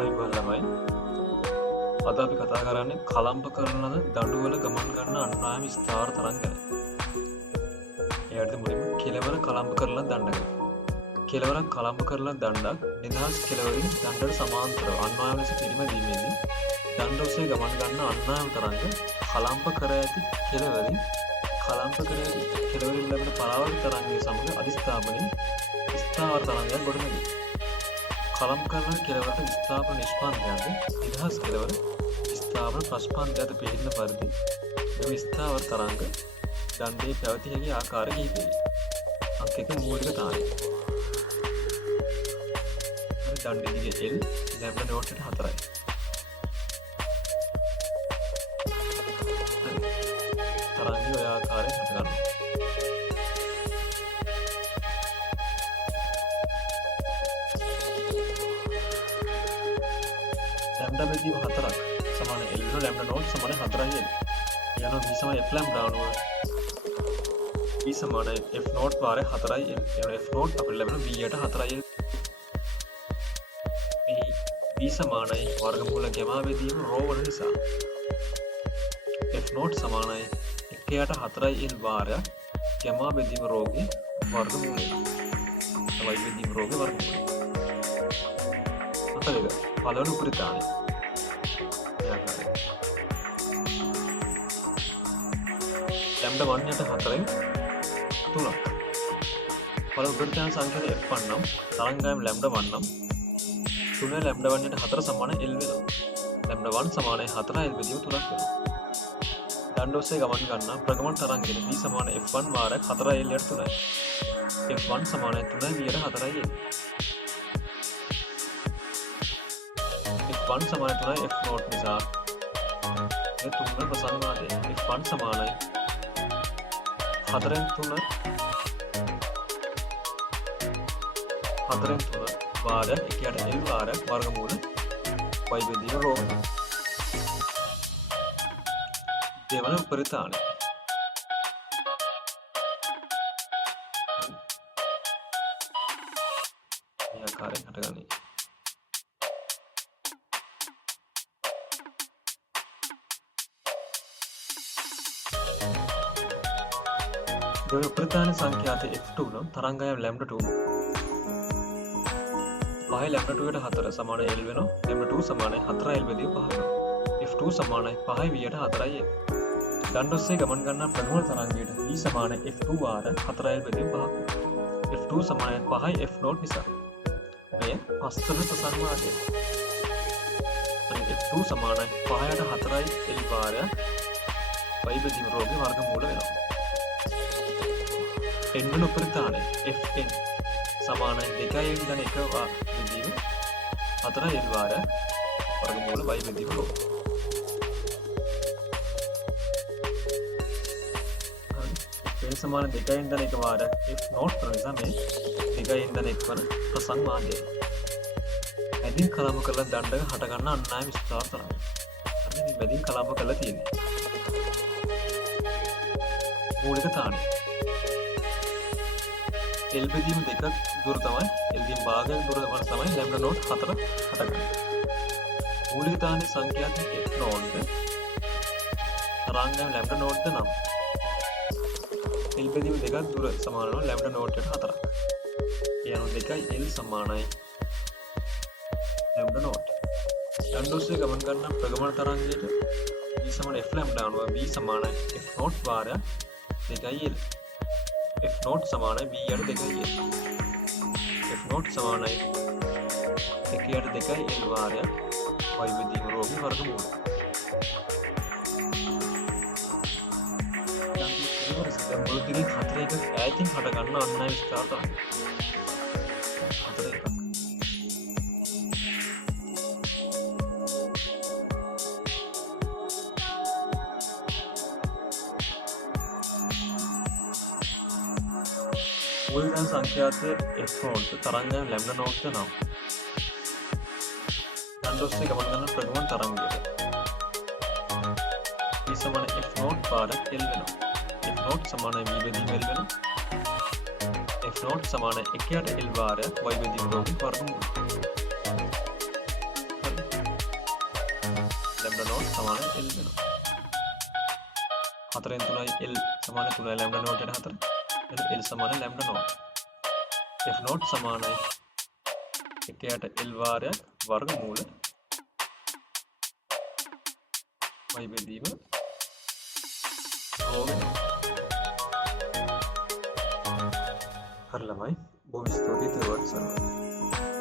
අයිබෝන් ළමයි. අද අපි කතා කරන්නේ කලම්ප කරන ලද දඬුවල ගමන් ගන්න අන්නායම ස්ථාවර තරංග ගැන. එයාට මුලින්ම කෙළවර කලම්ප කරලා දණ්ඩක. කෙළවරක් කලම්ප කරලා දණ්ඩක් නිදහස් කෙළවරින් දණ්ඩට සමාන්තරව අන්නායම ලෙස පිරිමැදීමේදී දණ්ඩ ඔස්සේ ගමන් ගන්න අන්නායම තරංග කලම්ප කර ඇති කෙළවරින් කලම්ප කර ඇති කෙළවරින් ලැබෙන පරාවර්ත තරංගය සමග අධිස්ථාපනයේ ස්ථාවර තරංගයක් ගොඩනැගේ. කලම්ප කරන කෙළවරට ස්ථාපන නිෂ්පාදනයද නිදහස් කෙළවර ස්ථාපන ප්‍රස්පන්දයද පිළිගන්න පරිදි මෙම ස්ථාවර තරංග දණ්ඩේ පැවතිය හැකි ආකාර කිහිපයයි. අංක 1 මූලික තාලය. දණ්ඩේ දිගේ L ලැම්ඩා නෝට් එකට 4යි. තරංගය ඔය ආකාරයෙන් හට ගන්නවා. ලැම්ඩා බෙදීම 4ක් සමාන L වෙන ලැම්ඩා නෝට් සමාන 4යි L. යනවා V සමාන F ලැම්ඩා අනුව V සමාන F නෝට් වාරේ 4යි L. එනවා F නෝට් අපිට ලැබෙන V යට 4යි L. මේ V සමානයි වර්ගමූල ගැමා බෙදීම ρ වන නිසා F නෝට් සමානයි 1 යට 4යි L වාරයක් ගැමා බෙදීම ρ ගේ වර්ගමූලය. තමයි බෙදීම ρ ගේ වර්ගමූලය. අතලෙක පළවන උපරිතානය ලැම්ඩා 1 යට 4න් 3ක්. පළවන උපරිතාන සංඛ්‍යාව F1 නම් තරංගායම ලැම්ඩා 1 නම් 3 ලැම්ඩා 1 යට 4 සමාන L වෙනවා. ලැම්ඩා 1 සමානයි 4 L බෙදීම 3ක් වෙනවා. දණ්ඩ ඔස්සේ ගමන් ගන්නා ප්‍රගමන තරංගයේ V සමාන F1 වාරයක් 4 L යට 3යි. F1 සමානයි 3 V යට 4යි L. F1 සමානයි 3යි F නෝට් නිසා මේ තුන ප්‍රසන්නවාදය. F1 සමානයි 4න් 3 වාරයක් 1 යට L වාරයක් වර්ගමූල y බෙදීම ρ වෙනවා. දෙවන උපරිතානය මේ ආකාරයෙන් හටගන්නේ. දෙවන උපරිතාන සංඛ්‍යාත F2 නම් තරංගායම ලැම්ඩා 2 පහයි ලැම්ඩා 2 යට 4 සමාන L වෙනවා. ලැම්ඩා 2 සමානයි 4 L බෙදීම 5 වෙනවා. F2 සමානයි 5 V යට 4යි L. දණ්ඩ ඔස්සේ ගමන් ගන්නා ප්‍රගමන තරංගයට V සමානයි F2 වාර 4 L බෙදීම 5ක්. F2 සමානයි 5යි F නෝට් නිසා මෙය පස්තර ප්‍රසන්නවාදය. F2 සමානයි 5 යට 4යි L වාරයක් y බෙදීම ρ ගේ වර්ගමූල වෙනවා. n වන උපරිතානය Fn සමානයි 2යි ධන 1 බෙදීම 4යි L වාරයක් වර්ගමූල y බෙදීම ρ. n සමාන 2යි ධන 1 වාරයක් F නෝට් වන නිසා මේ 2යි ධන 1 වන ප්‍රසන්නවාදය. මැදින් කලම්ප කරලා දණ්ඩක හට ගන්න අන්නායම ස්ථාවර තරංග. අන්න මේ මැදින් කලම්ප කරලා තියෙන්නේ. මූලික තාලය L බෙදීම 2ක් දුර තමයි L ගෙන් භාගයක් දුර වන තමයි ලැම්ඩා නෝට් 4 හටගන්නේ. මූලික තාලයේ සංඛ්‍යාත F නෝට් තරංගායම ලැම්ඩා නෝට් නම් L බෙදීම 2ක් දුර සමාන වන ලැම්ඩා නෝට් එකට 4ක්. ඒ අනුව 2යි L සමානයි ලැම්ඩා නෝට්. දණ්ඩ ඔස්සේ ගමන් ගන්න ප්‍රගමන තරංගයට V සමාන F ලැම්ඩා අනුව V සමානයි F නෝට් වාරයක් 2යි L. F නෝට් සමානයි V යට 2යි L. F නෝට් සමානයි 1 යට 2යි L වාරයක් y බෙදීම ρ ගේ වර්ගමූල. මුළු දිගින් 4 එකක් ඈතින් හට ගන්න අන්නායම ස්ථාවර තරංග. 4 එකක්. මූලික සංඛ්‍යාතය F නෝට් තරංගායම ලැම්ඩා නෝට් නම් දණ්ඩ ඔස්සේ ගමන් ගන්න ප්‍රගමන තරංගයට V සමාන F නෝට් වාරයක් L වෙනවා. F නෝට් සමානයි V බෙදීම L වෙනවා. F නෝට් සමානයි 1 යට L වාරයක් y බෙදීම රෝගී වර්ගමූල. හරි. ලැම්ඩා නෝට් සමාන L වෙනවා. 4න් 3යි L සමාන 3යි ලැම්ඩා නෝට් එන 4. එහෙනම් L සමාන ලැම්ඩා නෝට්. F නෝට් සමානයි 1ට L වාරයක් වර්ගමූල y බෙදීම රෝ වෙනවා. හරි ළමයි, බොහොම ස්තුතියි තේරුවන් සරණයි.